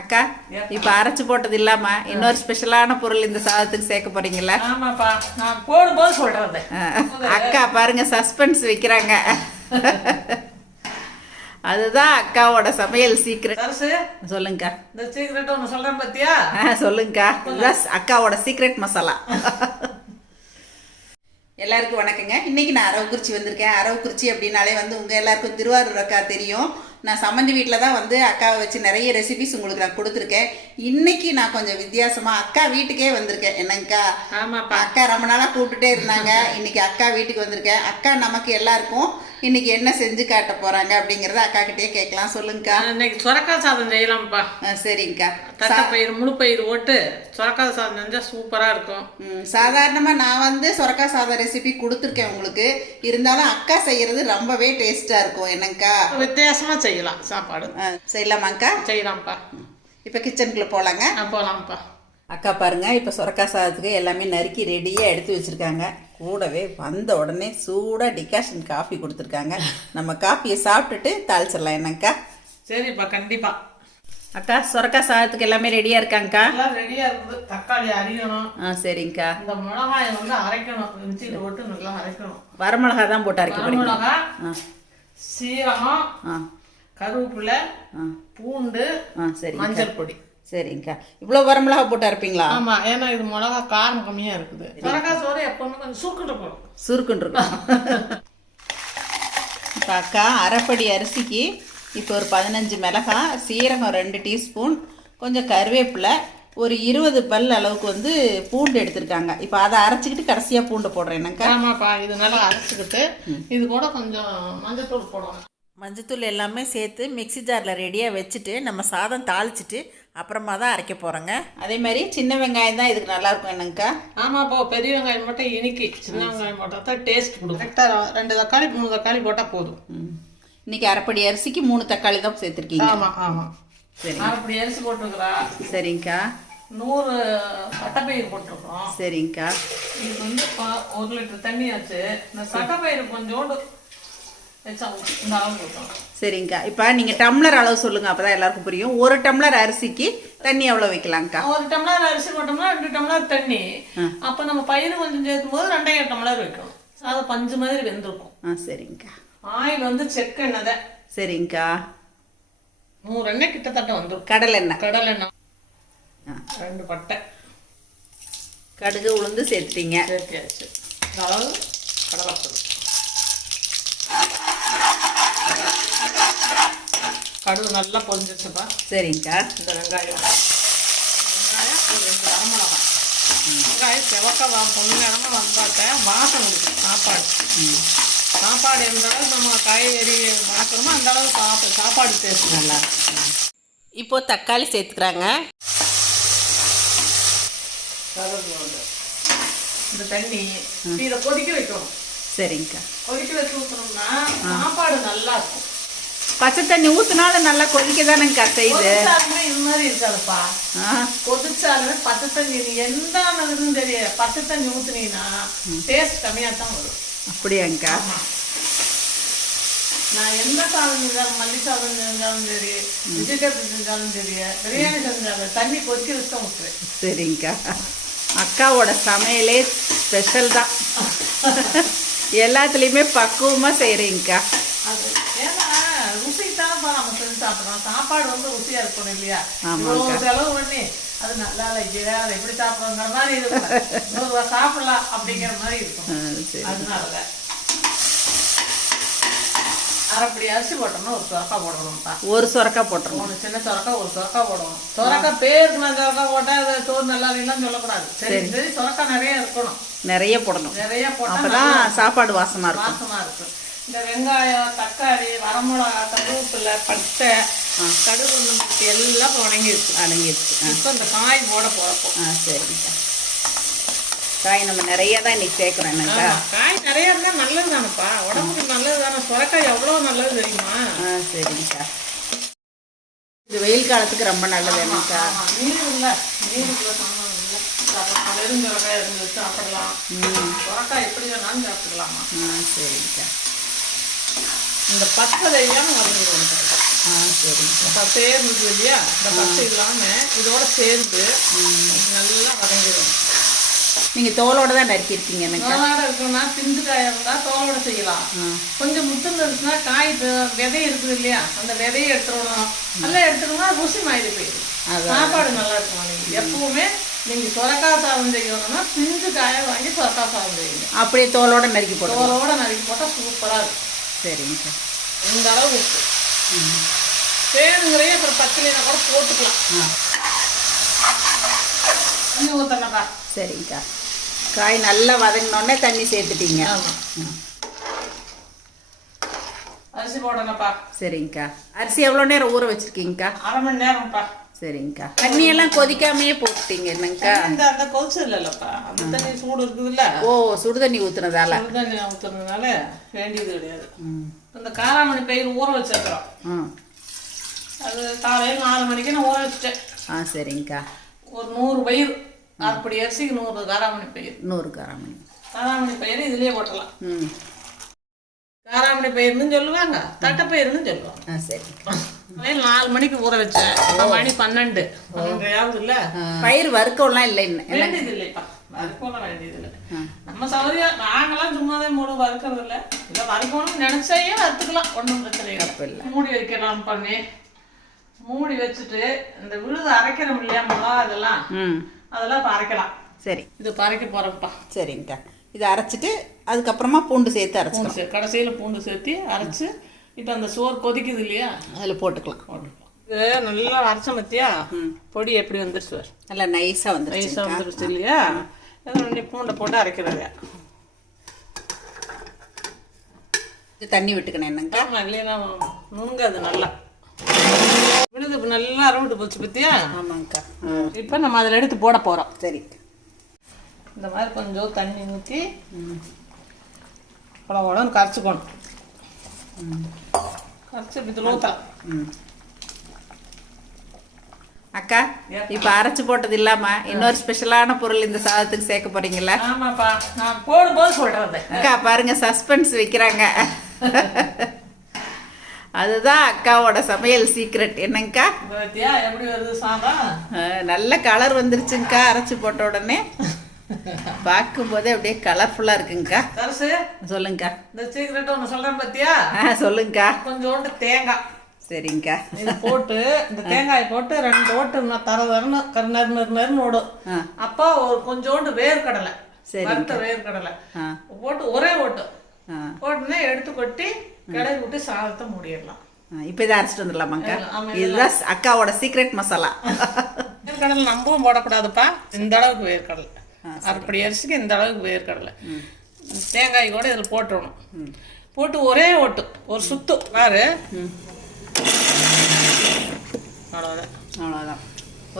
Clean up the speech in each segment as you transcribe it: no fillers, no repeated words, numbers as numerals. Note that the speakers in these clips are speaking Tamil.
அக்கா இப்ப அரைச்சு போட்டது இல்லாம இன்னொரு ஸ்பெஷலான பொருள் இந்த சாதத்துக்கு சேர்க்க போறீங்களா? ஆமாப்பா, நான் போடும்போது சொல்றது. அக்கா பாருங்க சஸ்பென்ஸ் வைக்கிறாங்க. அதுதான் அக்காவோட சமையல் சீக்ரெட். சொல்லுங்கக்கா. இந்த சீக்ரெட் ஒன்று சொல்றேன் பத்தியா? சொல்லுங்கக்கா. இதுதான் அக்காவோட சீக்ரெட் மசாலா. எல்லாருக்கும் வணக்கங்க. இன்னைக்கு நான் அரவக்குறிச்சி வந்திருக்கேன். அரவக்குறிச்சி அப்படின்னாலே வந்து உங்கள் எல்லாருக்கும் திருவாரூர் அக்கா தெரியும். நான் சம்மந்தி வீட்டில் தான் வந்து அக்காவை வச்சு நிறைய ரெசிபிஸ் உங்களுக்கு நான் கொடுத்துருக்கேன். இன்னைக்கு நான் கொஞ்சம் வித்தியாசமாக அக்கா வீட்டுக்கே வந்திருக்கேன். என்னங்கக்கா? ஆமாப்பா. அக்கா ரொம்ப நாளாக கூப்பிட்டுட்டே இருந்தாங்க. இன்னைக்கு அக்கா வீட்டுக்கு வந்திருக்கேன். அக்கா நமக்கு எல்லாருக்கும் இன்னைக்கு என்ன செஞ்சு காட்ட போறாங்க அப்படிங்கறத அக்கா கிட்டே கேட்கலாம். சொல்லுங்கக்கா. இன்னைக்கு சொரக்காய் சாதம் செய்யலாம்ப்பா. சரிங்கக்கா. தட்டைப்பயிறு முழு பயிர் ஓட்டு சொரக்காய் சாதம் செஞ்சா சூப்பரா இருக்கும். சாதாரணமா நான் வந்து சொரக்காய் சாதம் ரெசிபி கொடுத்துருக்கேன் உங்களுக்கு. இருந்தாலும் அக்கா செய்யறது ரொம்பவே டேஸ்டா இருக்கும். என்னங்கக்கா? வித்தியாசமா செய்யலாம் சாப்பாடு. செய்யலாமாக்கா? செய்யலாம்ப்பா. இப்ப கிச்சனுக்குள்ள போலாங்க. போலாம்ப்பா. அக்கா பாருங்க, இப்போ சொரக்காய் சாதத்துக்கு எல்லாமே நறுக்கி ரெடியாக எடுத்து வச்சுருக்காங்க. கூடவே வந்த உடனே சூடாக டிகாஷன் காஃபி கொடுத்துருக்காங்க. நம்ம காஃபியை சாப்பிட்டுட்டு தாளிச்சிடலாம். என்னங்கக்கா? சரிப்பா, கண்டிப்பா. அக்கா சொரக்காய் சாதத்துக்கு எல்லாமே ரெடியாக இருக்காங்கக்கா? எல்லாம் ரெடியாக இருக்குது. தக்காளி அரியணும். சரிங்கக்கா. இந்த மிளகாயை வந்து அரைக்கணும். மிக்சியில் போட்டு நல்லா அரைக்கணும். வரமிளகா தான் போட்டு அரைக்க போறீங்க? மிளகா, சீரகம், கருவேப்பிலை, பூண்டு, சரி, மஞ்சள் பொடி. சரிங்கக்கா. இவ்வளோ வரமிளகா போட்டு அரைப்பீங்களா? ஆமா, ஏன்னா இது மிளகா காரம் கம்மியா இருக்குது. சொரக்காய் சோறு எப்பவுமே கொஞ்சம் சுருக்குண்டு போடும். சுருக்குண்டு இருக்கும். இப்போ அக்கா அரைப்படி அரிசிக்கு இப்போ ஒரு 15 மிளகா, சீரகம் 2 டீஸ்பூன், கொஞ்சம் கருவேப்பிலை, ஒரு 20 பல் அளவுக்கு வந்து பூண்டு எடுத்திருக்காங்க. இப்போ அதை அரைச்சிக்கிட்டு கடைசியாக பூண்டை போடுறேன். என்னக்கா? ஆமாப்பா, இது நல்லா அரைச்சிக்கிட்டு இது கூட கொஞ்சம் மஞ்சத்தூள் போடணும். மஞ்சத்தூள் எல்லாமே சேர்த்து மிக்சி ஜாரில் ரெடியாக வச்சுட்டு நம்ம சாதம் தாளிச்சிட்டு அப்புறமா தான் அரைக்க போகிறோங்க. அதே மாதிரி சின்ன வெங்காயம் தான் இதுக்கு நல்லாயிருக்கும். என்னங்கக்கா? ஆமாப்பா, பெரிய வெங்காயம் மட்டும் இனிக்கி, சின்ன வெங்காயம் போட்டால் தான் டேஸ்ட் கொடுக்கும். கரெக்டாக 2 தக்காளி 3 தக்காளி போட்டால் போதும். இன்னைக்கு அரைப்படி அரிசிக்கு 3 தக்காளி தான் சேர்த்துருக்கீங்க. ஆமாம் ஆமாம். சரி, அரைப்படி அரிசி போட்டுருக்குறா. சரிங்கக்கா. 100 தட்டைப்பயிறு போட்டிருக்கோம். சரிங்கக்கா. இது வந்து 1 லிட்டர் தண்ணி ஆச்சு. இந்த தட்டைப்பயிறு கொஞ்சோண்டு வச்சா இந்த அளவு போட்டோம். சரிங்கக்கா. இப்போ நீங்கள் டம்ளர் அளவு சொல்லுங்கள், அப்போ தான் எல்லாருக்கும் புரியும். 1 டம்ளர் அரிசிக்கு தண்ணி எவ்வளோ வைக்கலாங்க்கா? 1 டம்ளர் அரிசி போட்டோம்னா 2 டம்ளர் தண்ணி. அப்போ நம்ம பயிர் கொஞ்சம் சேர்க்கும் போது 2.5 டம்ளர் வைக்கணும். அது பஞ்சு மாதிரி வெந்திருக்கும். சரிங்கக்கா. ஆயில் வந்து செக்கெண்ணெய் தான். சரிங்கக்கா. 100 எண்ணெய் கிட்டத்தட்ட வந்துடும். கடலெண்ணெய். கடலெண்ணெய் 2 பட்டை, கடுகு, உளுந்து சேர்த்துட்டீங்க. சேர்த்தியாச்சு. அதாவது கடலைப்பருப்பு, கடுகு நல்லா பொரிஞ்சிச்சுப்பா. சரிங்கக்கா. இந்த வெங்காயம் ஒரு 2 வரமிளகா. வெங்காயம் செவக்க பொன்னிறமாக வந்தாக்க வாசம் கொடுக்கும் சாப்பாடு. சாப்பாடு எந்த அளவுக்கு நம்ம காய்கறி வளர்க்குறோமோ அந்த அளவுக்கு சாப்பாடு டேஸ்ட் நல்லா இருக்கும். இப்போ தக்காளி சேர்த்துக்கிறாங்க. இந்த தண்ணி இதை கொதிக்க வைக்கணும். சரிங்கக்கா. கொதிக்க வச்சு ஊற்றணும்னா சாப்பாடு நல்லா இருக்கும். பச்சை தண்ணி ஊற்றினாலும் நல்லா கொதிக்க தானேங்கக்கா செய்யுது. இது மாதிரி இருக்காதுப்பா. கொதிச்சாலுமே பச்சை தண்ணி எந்த இதுன்னு தெரியாது. பச்சை தண்ணி ஊற்றுனீங்கன்னா டேஸ்ட் கம்மியாக தான் வரும். அப்படியாங்கக்கா? நான் எந்த சாதம் செஞ்சாலும், மல்லி சாதம் செஞ்சாலும் சரி, வெஜிடபிள் செஞ்சாலும் சரி, பிரியாணி செஞ்சாலும் தண்ணி கொதிக்க வச்சு தான் ஊற்றுவேன். சரிங்கக்கா. அக்காவோட சமையலே ஸ்பெஷல் தான். எல்லாத்துலேயுமே பக்குவமாக செய்கிறீங்கக்கா. அது ஏன்னா ருசிக்கு தானப்பா நம்ம செஞ்சு சாப்பிட்றோம். சாப்பாடு வந்து ருசியாக இருக்கணும் இல்லையா? செலவு பண்ணி அது நல்லா இல்லையா, அதை எப்படி சாப்பிட்றோங்கிற மாதிரி இருக்கும். 100 ரூபா சாப்பிடலாம் அப்படிங்கிற மாதிரி இருக்கும். அதனால அரைப்படி அரிசி போட்டோம்னா 1 சொரக்காய் போடணும்ப்பா. 1 சொரக்காய் போட்டுருவோம். 1 சின்ன சொரக்காய் 1 சொரக்காய் போடணும். சொரக்காய் பேருக்கு நான் சொரக்காய் போட்டால் அது சோறு நல்லா இல்லைன்னு சொல்லக்கூடாது. சரி சரி, சொரக்காய் நிறைய இருக்கணும். நிறைய போடணும். நிறைய போட்டால் அப்பதான் சாப்பாடு வாசமாக இருக்கும். வாசமாக இருக்கும். இந்த வெங்காயம், தக்காளி, வரமிளகா, கருவேப்பிலை, பட்டை, கடுகு எல்லாம் அடங்கிடுச்சு. இப்போ இந்த காய் போட போகிறப்போ. சரிங்கக்கா. காய் நம்ம நிறைய தான் இன்னைக்கு சேர்க்குறோம். என்னக்கா? காய் நிறைய இருந்தால் நல்லது தானேப்பா, உடம்புக்கு நல்லது தானே. சொரக்காய் எவ்வளோ நல்லது தெரியுமா? சரிங்கக்கா. இது வெயில் காலத்துக்கு ரொம்ப நல்லது. என்னக்கா? நீர் இல்லை, நீருக்கு வெறும் சொரக்காய் இருந்து சாப்பிடலாம். சொரக்காய் எப்படி வேணாலும் சாப்பிட்டுக்கலாமா? சரிங்கக்கா. இந்த பச்சை தெரியாமல் வந்து சரிங்க. பச்சையே இருக்குது இல்லையா, இந்த பச்சை இல்லாமல் இதோட சேர்ந்து நல்லா வதங்கிடும். நீங்கள் தோலோட தான் நறுக்கியிருக்கீங்க எனக்கு. தோலோட இருக்குன்னா பிஞ்சு காயாக இருந்தால் தோலோட செய்யலாம். கொஞ்சம் முத்துன்னு இருந்துச்சுன்னா காய் விதை இருக்குது இல்லையா, அந்த விதையை எடுத்துடணும். நல்லா எடுத்துக்கணும்னா ருசி மாறி போயிடும், சாப்பாடு நல்லா இருக்கும். நீங்கள் எப்பவுமே நீங்கள் சுரக்காய் சாதம் செய்யணும்னா பிஞ்சு காயை வாங்கி சுரக்காய் சாதம் செய்யுங்க. அப்படியே தோலோட நறுக்கி போட்டு தோலோட நறுக்கி போட்டால் சூப்பராக இருக்கும். சரிங்க சார். இந்த அளவு உப்பு வேணுங்கிறே அப்புறம் பச்சையில கூட போட்டுக்கலாம். தண்ணி ஊற்றலப்பா. சரிங்கக்கா. காய் நல்லா வதங்கினோடனே தண்ணி சேர்த்துட்டீங்க. ஆமாம். அரிசி போடணும்ப்பா. சரிங்கக்கா. அரிசி எவ்வளோ நேரம் ஊற வச்சுருக்கீங்கக்கா? 1/2 மணி நேரம்ப்பா. சரிங்கக்கா. தண்ணியெல்லாம் கொதிக்காமையே போட்டுட்டீங்க என்னங்கக்கா? அந்த கொதிச்சு இல்லைல்லப்பா, அந்த தண்ணி சூடு இருக்குதுல்ல. ஓ, சுடு தண்ணி ஊற்றுனதால? சுடு தண்ணி ஊற்றுறதுனால வேண்டியது கிடையாது. இந்த காராமணி பயிர் ஊற வச்சிருக்கிறோம். அது காலையில் 4 மணிக்கு நான் ஊற வச்சுட்டேன். சரிங்கக்கா. ஒரு 100 பயிர், அப்படி அரிசிக்கு 100 காராமணி பயிர். 100 காராமணி. காராமணி பயிர் இதுலேயே போட்டலாம். காராமணி பயிர்னு சொல்லுவாங்க, தட்டைப்பயிர்னு சொல்லுவாங்க. சரிங்கக்கா. 4 மணிக்கு ஊற வச்சேன். மணி 12 இல்லை. பயிர் வறுக்கம்லாம் இல்லை. வேண்டியது இல்லைப்பா, வறுக்கலாம் வேண்டியது இல்லை. நம்ம சௌகரியம், நாங்களாம் சும்மாதான் மூணு வறுக்கிறது இல்லை. இல்லை வறுக்கணும்னு நினைச்சையே வறுத்துக்கலாம், ஒன்றும் பிரச்சனை இல்லை. மூடி வைக்கலாம் பண்ணி மூடி வச்சுட்டு இந்த விழுது அரைக்கிறோம் இல்லையா, மிளகா இதெல்லாம், அதெல்லாம் இப்போ அரைக்கலாம். சரி, இது பறைக்க போகிறோம்ப்பா. சரிங்கக்கா. இதை அரைச்சிட்டு அதுக்கப்புறமா பூண்டு சேர்த்து அரைச்சி கடைசியில் பூண்டு சேர்த்து அரைச்சி இப்போ அந்த சோறு கொதிக்குது இல்லையா, அதில் போட்டுக்கலாம். இது நல்லா அரைச்ச மத்தியா பொடி எப்படி வந்துருச்சு, நல்லா நைஸாக வந்துருச்சு இல்லையா. பூண்டை போட்டு அரைக்கிறது. தண்ணி விட்டுக்கணும் என்னங்க இல்லையா, நுங்காது நல்லா விழுது நல்லா அரைவிட்டு போச்சு பத்தியா. ஆமாங்கக்கா. இப்போ நம்ம அதில் எடுத்து போட போகிறோம். சரி, இந்த மாதிரி கொஞ்சம் தண்ணி ஊற்றி உடம்பு கரைச்சிக்கணும். கரைச்சி இப்படி ஊற்றலாம். அக்கா, இப்போ அரைச்சி போட்டது இல்லாம இன்னொரு ஸ்பெஷலான பொருள் இந்த சாதத்துக்கு சேர்க்க போறீங்களா? ஆமாப்பா, நான் போடும்போது சொல்றது. அக்கா பாருங்க, சஸ்பென்ஸ் வைக்கிறாங்க. அதுதான் அக்காவோட சமையல் சீக்ரெட். என்னங்கக்கா? எப்படி வருது சாதம்? நல்ல கலர் வந்துருச்சுங்கக்கா. அரைச்சி போட்ட உடனே பார்க்கும் போதே அப்படியே கலர்ஃபுல்லா இருக்குங்கக்கா. சொல்லுங்கக்கா. இந்த சீக்ரெட் ஒன்று சொல்றேன் பத்தியா? சொல்லுங்கக்கா. கொஞ்சோண்டு தேங்காய். சரிங்கக்கா. இது போட்டு இந்த தேங்காய் போட்டு 2 ஓட்டு தரன்னு ஓடும். அப்போ ஒரு கொஞ்சோண்டு வேர்க்கடலை, வறுத்த வேர்க்கடலை போட்டு ஒரே ஓட்டு போட்டுனே எடுத்து கொட்டி கிளறி விட்டு சாதத்தை மூடிடலாம். இப்போ இதை அரைச்சிட்டு வந்துடலாமாங்கக்கா? இதுதான் அக்காவோட சீக்ரெட் மசாலா. வேர்க்கடலை நம்பவும் போடக்கூடாதுப்பா. இந்த அளவுக்கு வேர்க்கடலை, அப்படி அரிசிக்கு இந்த அளவுக்கு வேர்க்கடலை, தேங்காய் கூட இதில் போட்டுடணும். போட்டு ஒரே ஓட்டு, ஒரு சுத்து பாரு. அவ்வளோதான், அவ்வளோதான்.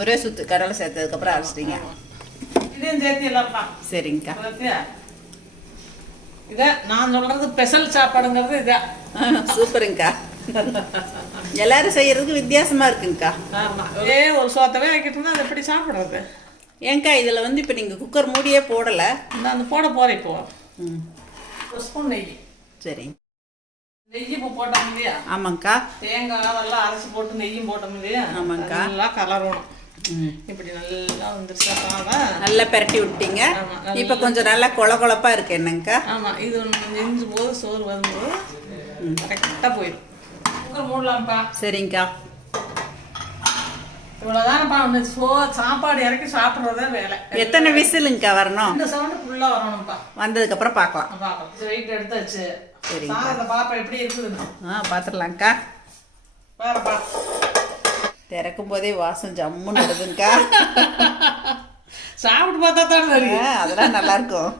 ஒரே சுத்து கடலை சேர்த்ததுக்கப்புறம் அரைச்சிட்டிங்க. இதையும் சேர்த்து இல்லைப்பா. சரிங்கக்கா. இதை நான் சொல்றது ஸ்பெஷல் சாப்பாடுங்கிறது இதான். சூப்பருங்கக்கா. எல்லாரும் செய்யறதுக்கு வித்தியாசமா இருக்குங்கக்கா. ஆமாம், ஒரே ஒரு சோத்தவே வைக்கிட்டு அது எப்படி சாப்பிட்றது? ஏங்கா இதில் வந்து இப்போ நீங்கள் குக்கர் மூடியே போடலை. நான் போட போகிறேன். இப்போ ஒரு ஸ்பூன் நெய். சரி, நெய் இப்போ போட்டோம் இல்லையா? ஆமாங்கக்கா. தேங்காய் அதெல்லாம் அரைச்சி போட்டு நெய்யும் போட்டோம் இல்லையா? ஆமாங்கக்கா. நல்லா கலரணும். இப்படி நல்லா வந்துருச்சா சாதம்? நல்லா பெரட்டி விட்டீங்க. இப்போ கொஞ்சம் நல்லா கொழப்பா இருக்கு என்னங்கக்கா? ஆமாம், இது ஒன்று நெஞ்சு போது சோறு வரும்போது கரெக்டாக போயிடும். குக்கர் மூடலாம்ப்பா. சரிங்கக்கா. இவ்வளோதானப்பா. சாப்பாடு இறக்கி சாப்பிட்றதே வேலை. எத்தனை விசிலுங்கக்கா வரணும்? 2 சவுண்டு ஃபுல்லாக வரணும்ப்பா. வந்ததுக்கப்புறம் பார்க்கலாம். பார்க்கலாம். வெயிட் எடுத்தாச்சு. சரி, சாதத்தை பாப்பா எப்படி இருக்குதுன்னு பார்த்துடலாங்க்கா. பாருப்பா. திறக்கும் போதே வாசம் ஜம்முன்னு வருதுங்கக்கா. சாப்பிட்டு பார்த்தா தான் தெரியும். அதெல்லாம் நல்லா இருக்கும்.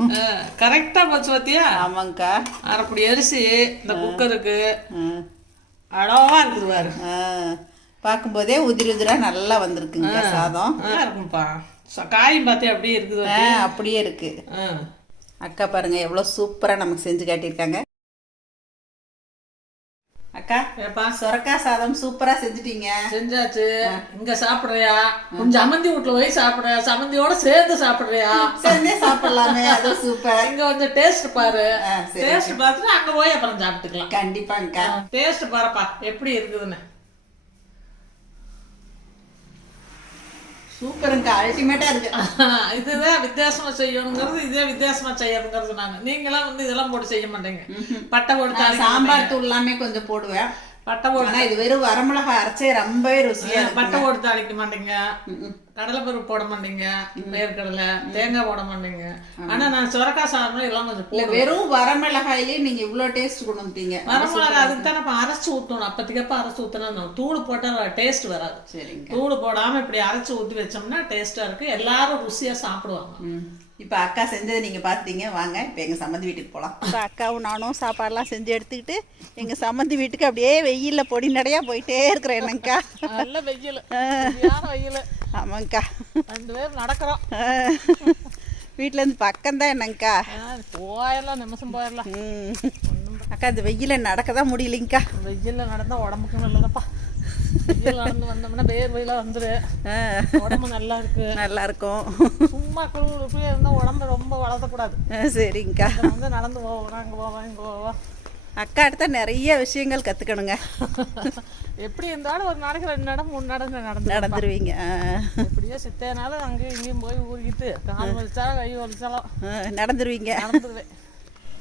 கரெக்டாக போச்சு பார்த்தியா? ஆமாங்கக்கா. அரைப்படி அரிசி இந்த குக்கருக்கு அழகா இருக்குது பாரு. பார்க்கும்போதே உதிரா நல்லா வந்திருக்குங்க சாதம். இருக்கும்ப்பா. காயும் பார்த்தியா அப்படியே இருக்குது? அப்படியே இருக்கு. அக்கா பாருங்க எவ்வளோ சூப்பராக நமக்கு செஞ்சு காட்டியிருக்காங்க. அக்கா, சொரக்காய் சாதம் சூப்பரா செஞ்சுட்டீங்க. செஞ்சாச்சு. இங்க சாப்பிடுறியா? கொஞ்சம் அமந்தி வீட்டுல போய் சாப்பிடுறியா? சமந்தியோட சேர்ந்து சாப்பிடுறியா? சேர்ந்தே சாப்பிடலாமே, அது சூப்பர். இங்க கொஞ்சம் டேஸ்ட் பாரு. டேஸ்ட் பார்த்துட்டு அங்க போய் அப்புறம் சாப்பிட்டுக்கலாம். கண்டிப்பாங்கக்கா. டேஸ்ட் பாருப்பா எப்படி இருக்குதுன்னு. சூப்பருங்கக்கா, அல்டிமேட்டா இருக்கு. இதுதான் வித்தியாசமா செய்யணுங்கிறது, இதே வித்தியாசமா செய்யணுங்கிறது. நீங்களாம் வந்து இதெல்லாம் போட்டு செய்ய மாட்டீங்க. பட்டை போட்டு சாம்பார் தூள் எல்லாமே கொஞ்சம் போடுவேன். பட்டை போட்டு, ஆனா இது வெறும் வரமிளகா அரைச்சே ரொம்பவே ருசியா இருக்கு. பட்டை போட்டு தாளிக்க மாட்டீங்க, கடலைப்பருப்பு போட மாட்டீங்க, வேர்க்கடலை, தேங்காய் போட மாட்டீங்க. ஆனா நான் சுரக்காய் சாதம் எல்லாம் கொஞ்சம் போடுவேன். வெறும் வரமிளகாயிலே நீங்க இவ்வளவு டேஸ்ட் கொண்டு வந்துட்டீங்க. வரமிளகா அதுக்கு தான் நம்ம அரைச்சு ஊற்றணும். அப்பத்திக்கப்ப அரைச்சு ஊற்றினா தூள் போட்டால் டேஸ்ட் வராது. சரிங்க. தூள் போடாம இப்படி அரைச்சு ஊற்றி வச்சோம்னா டேஸ்டா இருக்கு, எல்லாரும் ருசியா சாப்பிடுவாங்க. இப்போ அக்கா செஞ்சதை நீங்கள் பார்த்துட்டீங்க. வாங்க இப்போ எங்கள் சம்மந்தி வீட்டுக்கு போகலாம். இப்போ அக்காவும் நானும் சாப்பாடெல்லாம் செஞ்சு எடுத்துக்கிட்டு எங்கள் சம்மந்தி வீட்டுக்கு அப்படியே வெயிலில் பொடி நடையாக போயிட்டே இருக்கிறேன். என்னங்கக்கா நல்ல வெயில், வெயில். ஆமாங்கக்கா, 2 பேரும் நடக்கிறோம். வீட்டிலேருந்து பக்கம்தான். என்னங்கக்கா போயிடலாம், நிமிஷம் போயிடலாம். அக்கா இந்த வெயிலில் நடக்க தான் முடியலைங்கக்கா. வெயிலில் நடந்தா உடம்புக்கு நல்லதப்பா. வெயில் நடந்து வந்தோம்னா வேர்வையெல்லாம் வந்துரு, உடம்பு நல்லா இருக்கு, நல்லா இருக்கும். சும்மா குளிர் இருந்தால் உடம்பு ரொம்ப வளர்த்தக்கூடாது. சரிங்கக்கா, வந்து நடந்து போவோம், அங்கே போவோம், இங்கே போவோம். அக்கா அடுத்த நிறைய விஷயங்கள் கற்றுக்கணுங்க. எப்படி இருந்தாலும் ஒரு நாளைக்கு 2 இடம் 3 இடம் நடந்துருவீங்க. எப்படியோ சித்தனாலும் அங்கேயும் இங்கேயும் போய் ஊறிக்கிட்டு கால் வலிச்சாலும் கை வலிச்சாலும் நடந்துருவீங்க. நடந்துருவேன்.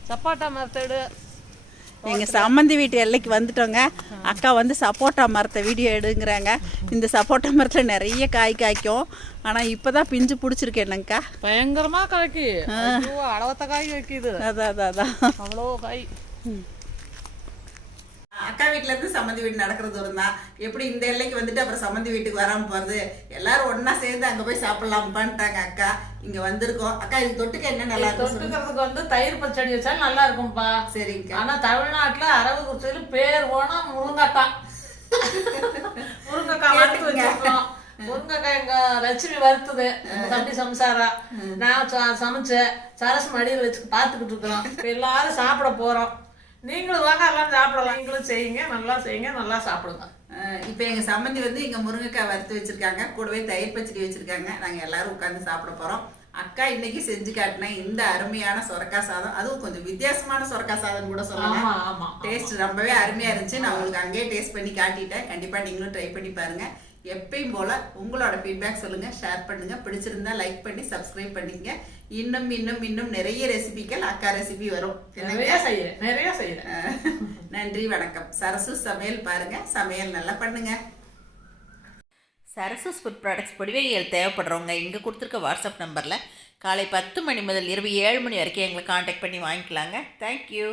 சப்பாட்டா மரத்தோடு எங்கள் சம்மந்தி வீட்டு எல்லைக்கு வந்துட்டோங்க. அக்கா வந்து சப்போட்டா மரத்தை வீடியோ எடுங்கிறாங்க. இந்த சப்போட்டா மரத்தில் நிறைய காய் காய்க்கும். ஆனால் இப்போ தான் பிஞ்சு பிடிச்சிருக்கு. என்னங்கக்கா பயங்கரமாக காய்க்கு, அளவத்த காய் வைக்கிது. அதான் அவ்வளோ காய். அக்கா வீட்டுல இருந்து சம்மந்தி வீடு நடக்கிற தூரம் தான். எப்படி இந்த எல்லைக்கு வந்துட்டு அப்புறம் சம்மந்தி வீட்டுக்கு வராம போறது, எல்லாரும் ஒன்னா சேர்ந்து அங்க போய் சாப்பிடலாம்ப்பான்ட்டாங்க. அக்கா இங்க வந்திருக்கோம். அக்கா இது தொட்டுக்க என்ன நல்லா இருக்கும்? தொட்டுக்கிறதுக்கு வந்து தயிர் பச்சடி வச்சாலும் நல்லா இருக்கும்பா. சரிங்க. ஆனா தமிழ்நாட்டுல அரவக்குறிச்சியில பேர் போனா முருங்கைக்காய். முருங்கைக்காய் வறுத்து வச்சிருக்கோம். முருங்கைக்காய் எங்க லட்சுமி வறுத்துது, தம்பி சம்சாரா. நான் சமைச்சேன், சரசு மடியில் வச்சு பாத்துக்கிட்டு இருக்கிறோம். இப்ப எல்லாரும் சாப்பிட போறோம். நீங்களும் வாங்க, எல்லாம் சாப்பிடலாம். நீங்களும் செய்யுங்க, நல்லா செய்யுங்க, நல்லா சாப்பிடுங்க. இப்போ எங்க சம்மந்தி வந்து இங்க முருங்கைக்காய் வறுத்து வச்சிருக்காங்க, கூடவே தயிர் பச்சடி வச்சிருக்காங்க. நாங்க எல்லாரும் உட்காந்து சாப்பிட போறோம். அக்கா இன்னைக்கு செஞ்சு காட்டின இந்த அருமையான சொரக்காய் சாதம், அதுவும் கொஞ்சம் வித்தியாசமான சொரக்காய் சாதம் கூட சொல்லலாம். டேஸ்ட் ரொம்பவே அருமையா இருந்துச்சு. நான் உங்களுக்கு அங்கேயே டேஸ்ட் பண்ணி காட்டிட்டேன். கண்டிப்பா நீங்களும் ட்ரை பண்ணி பாருங்க. எப்பயும் போல உங்களோட ஃபீட்பேக் சொல்லுங்க, ஷேர் பண்ணுங்க. பிடிச்சிருந்தா லைக் பண்ணி சப்ஸ்கிரைப் பண்ணிக்கங்க. இன்னும் நிறைய ரெசிபிகள் அக்கா ரெசிபி வரும். நிறைய செய்யறேன். நன்றி, வணக்கம். சரசு சமையல் பாருங்க, சமையல் நல்லா பண்ணுங்க. சரசூஸ் ஃபுட் ப்ராடக்ட்ஸ் பொடிவகைகள் தேவைப்படுறவங்க இங்கே கொடுத்துருக்க வாட்ஸ்அப் நம்பரில் காலை 10 மணி முதல் இரவு 7 மணி வரைக்கும் எங்களை காண்டாக்ட் பண்ணி வாங்கிக்கலாங்க. தேங்க்யூ.